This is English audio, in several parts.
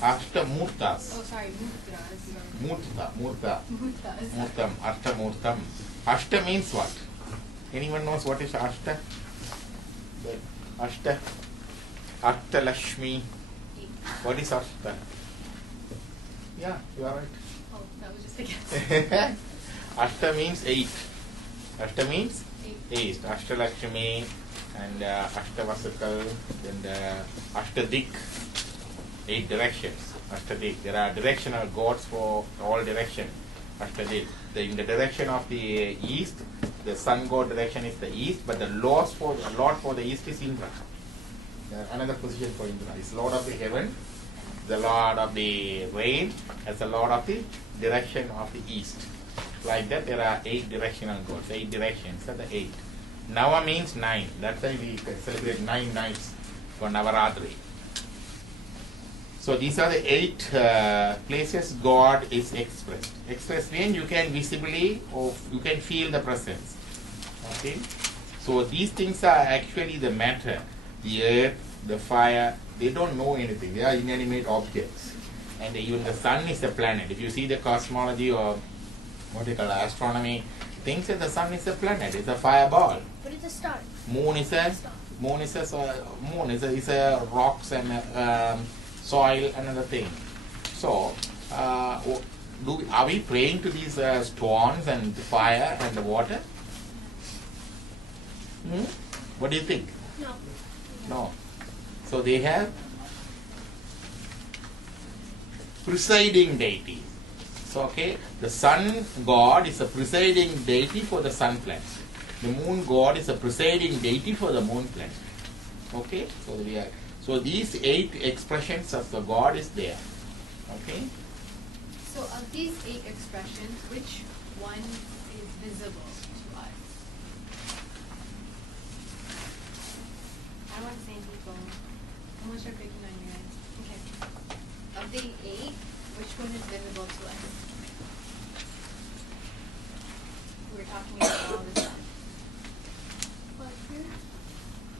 Ashtamurtas. Oh, sorry, mudras. Murtam, Ashtamurtam. Ashta means what? Anyone knows what is Ashta? Ashta. Ashtalashmi. What is Ashta? Yeah, you are right. Oh, that was just a guess. Ashta means 8. Ashta means 8. Ashtalakshmi and Ashtavasakal, then the Ashtadik. 8 directions. Ashtadik. There are directional gods for all direction. Ashtadik. In the direction of the east, the sun god direction is the east, but the Lord for the east is Indra. Another position for Indra is Lord of the heaven, the Lord of the rain, as the Lord of the direction of the east. Like that, there are 8 directional gods, 8 directions, that's the 8. Nava means 9. That's why we celebrate 9 nights for Navaratri. So these are the 8 places God is expressed. Expressed means you can visibly or you can feel the presence. Okay. So these things are actually the matter. The earth, the fire, they don't know anything. They are inanimate objects. And even the sun is a planet. If you see the cosmology or what they call astronomy, thinks that the sun is a planet. It's a fireball. What is a star? Moon is a rocks and soil, another thing. So, are we praying to these stones and the fire and the water? What do you think? No. So they have presiding deity. So okay, the sun god is a presiding deity for the sun planet. The moon god is a presiding deity for the moon planet. Okay, so these 8 expressions of the God is there. Okay? So of these 8 expressions, which one is visible to us? I want to say people. I'm going to start breaking on you guys. Okay. Of the 8, which one is visible to us? We're talking about all this stuff.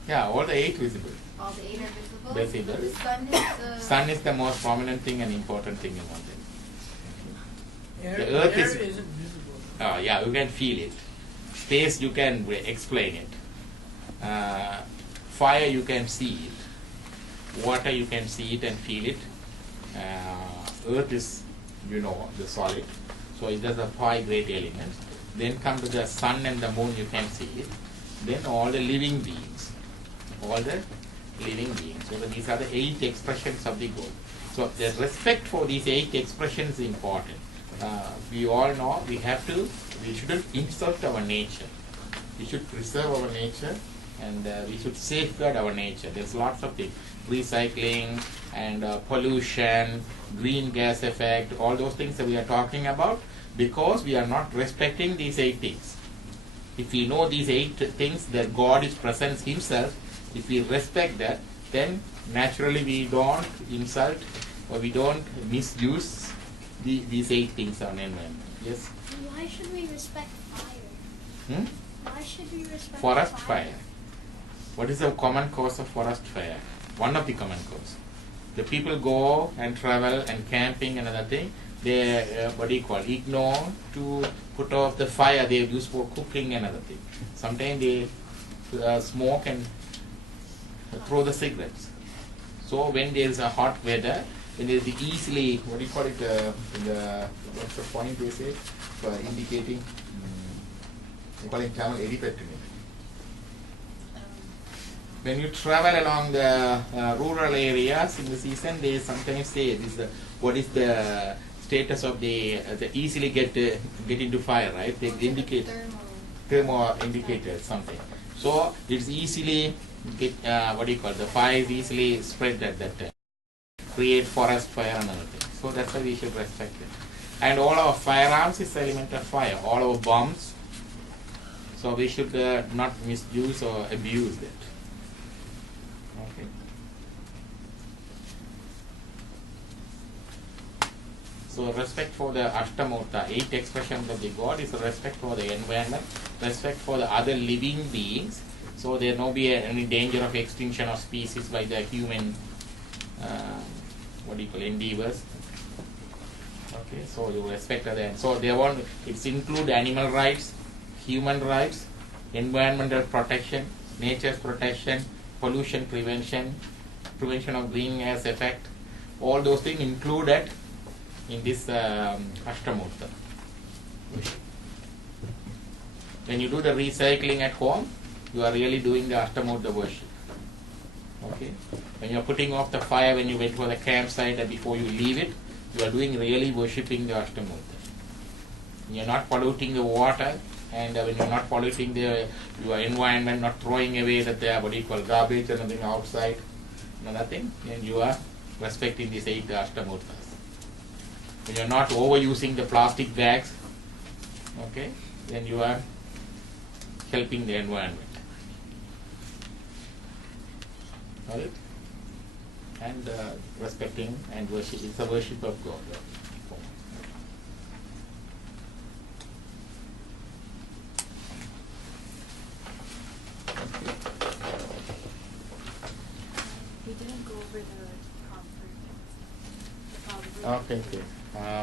Yeah, all the 8 visible. All the 8 are visible? Visible. The sun is the... Sun is the most prominent thing and important thing among them. The earth isn't visible. Oh, yeah, you can feel it. Space, you can explain it. Fire, you can see it. Water, you can see it and feel it. Earth is, the solid. So it does the 5 great elements. Then come to the sun and the moon, you can see it. Then all the living beings. All the living beings. So these are the 8 expressions of the God. So the respect for these 8 expressions is important. We all know we shouldn't insult our nature. We should preserve our nature and we should safeguard our nature. There's lots of things. Recycling and pollution, green gas effect, all those things that we are talking about because we are not respecting these 8 things. If we know these 8 things that God is present Himself, if we respect that, then naturally we don't insult or we don't misuse these 8 things on environment. Yes? Why should we respect fire? Why should we respect forest fire? What is the common cause of forest fire? One of the common cause. The people go and travel and camping and another thing. They, ignore to put off the fire they use for cooking and other thing. Sometimes they smoke and throw the cigarettes. So when there is a hot weather, when there is easily, what's the point they say for indicating? They call it Tamil edipettume. When you travel along the rural areas in the season, they sometimes say what is the status of the easily get into fire, right? They indicate thermo indicators something. So it's easily the fire is easily spread at that time. Create forest fire and other things. So that's why we should respect it. And all our firearms is element of fire. All our bombs. So we should not misuse or abuse it. Okay. So respect for the Ashtamurta, 8 expressions of the God is respect for the environment, respect for the other living beings. So there no be any danger of extinction of species by the human, endeavors. Okay, so you respect that. So they want, it's include animal rights, human rights, environmental protection, nature's protection, pollution prevention, prevention of greenhouse effect. All those things included in this Ashtamurta. When you do the recycling at home, you are really doing the Ashtamurta worship. Okay? When you are putting off the fire, when you went for the campsite and before you leave it, you are doing really worshipping the Ashtamurta. You are not polluting the water, and when you are not polluting your environment, not throwing away garbage or anything outside, nothing, and you are respecting these 8 Ashtamurtas. When you are not overusing the plastic bags, okay, then you are helping the environment. Alright? And respecting and worship, it's a worship of God. We didn't go over the proverb. Okay.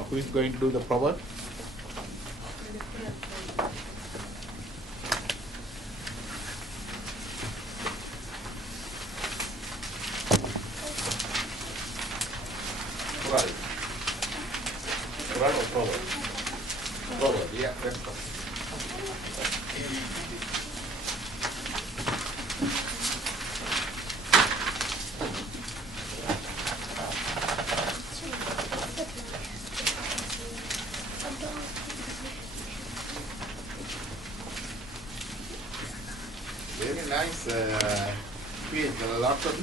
Who is going to do the proverb? Proverb, yeah, let's go. Very nice quiz. There are lots of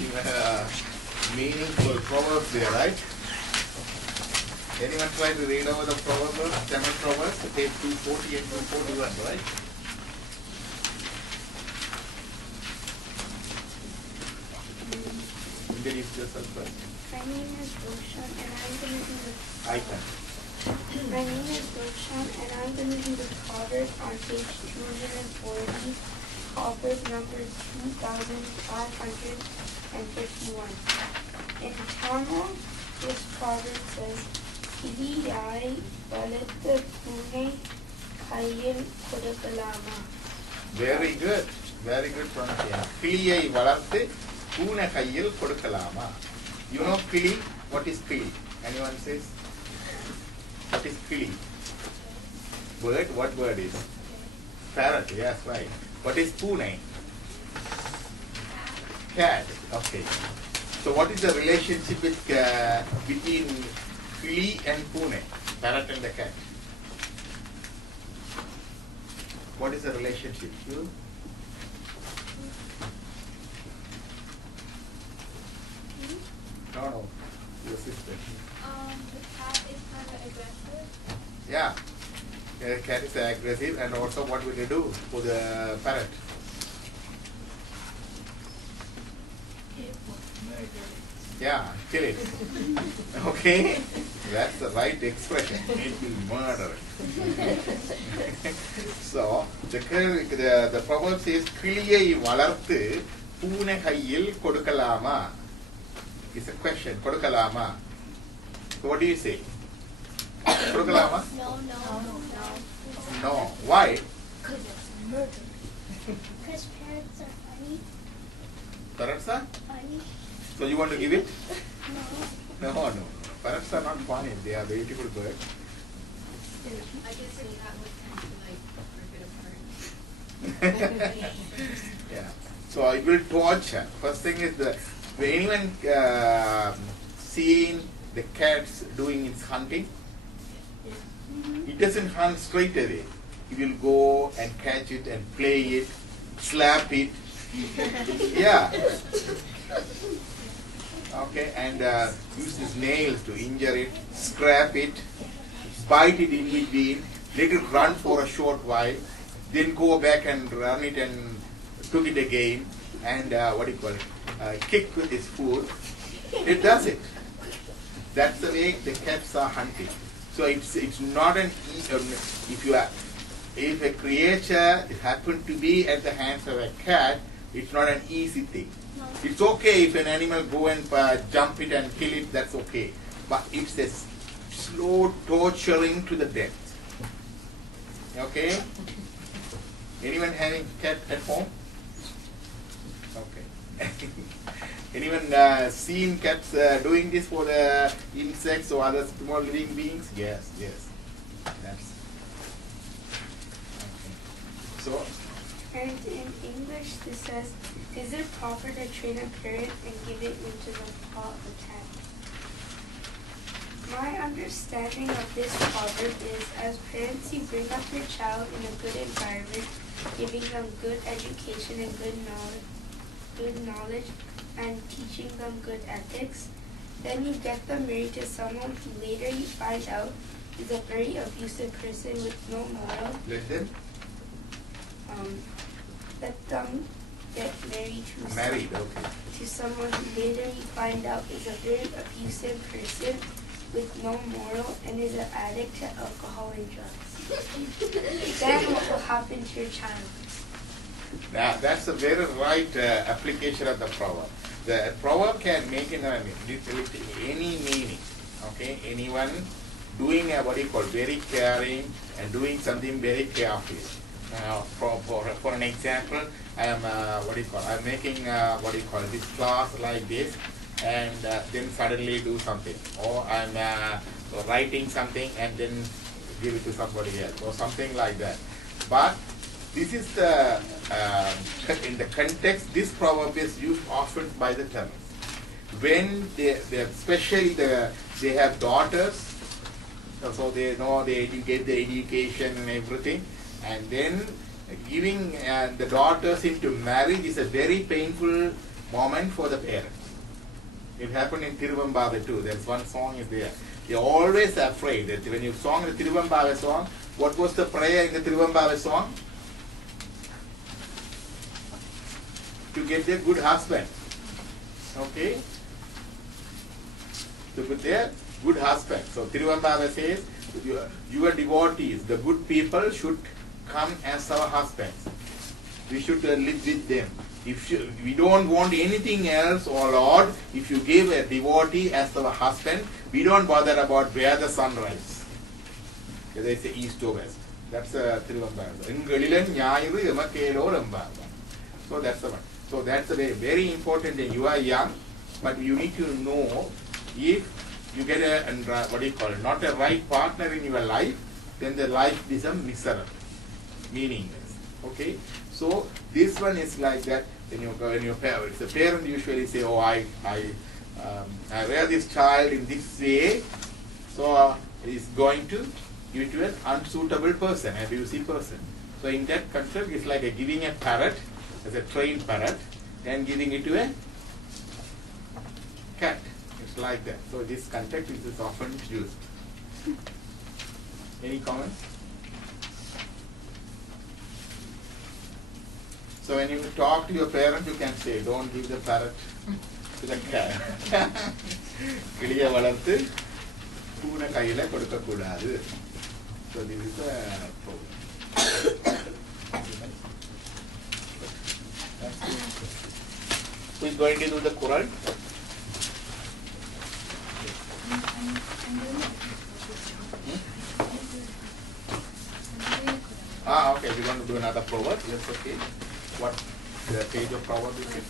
meaningful proverbs there, right? Anyone try to read over the proverbs, Tamil proverbs, page 240 and 241, right? Introduce yourself first. My name is Roshan and I'm going to do the Icon. My name is Roshan and I'm going to do the Proverbs on page 240, Proverbs number 2551. In Tamil, this proverb says, Kiliyai valathu pune kaiyil kodukalama. Very good. Very good pronunciation. Kiliyai valathu pune kaiyil kodukalama. You know kili? What is kili? Anyone says? What is kili? Bird? What bird is? Parrot. Yes, right. What is pune? Cat. Okay. So what is the relationship between kili and pune? Parrot and the cat. What is the relationship? You? No. Your sister. The cat is kind of aggressive. Yeah. The cat is aggressive, and also what will they do for the parrot? Yeah, kill it. Okay? That's the right expression. It will murder it. So, the proverb says, Kiliyai valarthu pune kaiyil kodukalama. It's a question. Kodukalama. So what do you say? Kodukalama? No. No. Why? Because it's murder. Because parrots are funny. Parrots are? Funny. So you want to give it? No. No. Parrots are not funny. They are beautiful birds. I guess the cat would tend to like rip it apart. Yeah. So it will torture. First thing is when anyone seen the cats doing its hunting, it doesn't hunt straight away. It will go and catch it and play it, slap it. Yeah. Okay, and use his nails to injure it, scrap it, bite it in between, let it run for a short while, then go back and run it and took it again, and kick with his foot. It does it. That's the way the cats are hunting. So it's not an if a creature happened to be at the hands of a cat, It's not an easy thing. It's okay if an animal go and jump it and kill it, that's okay. But it's a slow torturing to the death. Okay? Anyone having cat at home? Okay. Anyone seen cats doing this for the insects or other small living beings? Yes, yes. That's okay. So, And in English, this says, is it proper to train a parrot and give it into the paw of a cat? My understanding of this proverb is, as parents, you bring up your child in a good environment, giving them good education and good knowledge, and teaching them good ethics. Then you get them married to someone who later you find out is a very abusive person with no moral. let them Let them get married okay. to someone who later you find out is a very abusive person with no moral and is an addict to alcohol and drugs. Then what will happen to your child? Now, that's a very right application of the proverb. The proverb can make it any meaning. Okay, anyone doing what you call very caring and doing something very carefully. For an example, I am I'm making this class like this, and then suddenly do something, or I'm writing something and then give it to somebody else, or something like that. But this is the in the context. This proverb is used often by the Tamils when especially they have daughters, so they know they get the education and everything. And then giving the daughters into marriage is a very painful moment for the parents. It happened in Tiruvambave too. There's one song is there. They're always afraid that when you sing the Tiruvambave song, what was the prayer in the Tiruvambave song? To get a good husband. Okay? To get a good husband. So Tiruvambave says, your devotees, the good people should come as our husbands. We should live with them. We don't want anything else, oh Lord. If you give a devotee as our husband, we don't bother about where the sun rises. They say east or west. That's Tiruvambava. So that's the one. So that's a very important thing. You are young, but you need to know if you get not a right partner in your life, then the life becomes miserable, meaningless. Okay? So this one is like that. When your parents, the parent usually say, "Oh, I rear this child in this way, so he's going to give it to an unsuitable person, an abusive person." So in that concept, it's like giving a parrot as a trained parrot and giving it to a cat. It's like that. So this context is often used. Any comments? So when you talk to your parent, you can say, don't give the parrot to the cat. கிளியை வளர்த்து பூனை கையில கொடுக்க கூடாது. So this is the problem. Who is going to do the Quran? Okay, we're going to do another proverb. Yes, okay. What the page of proverb is it?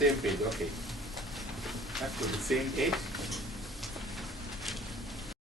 Same page, okay. That's good. The same page.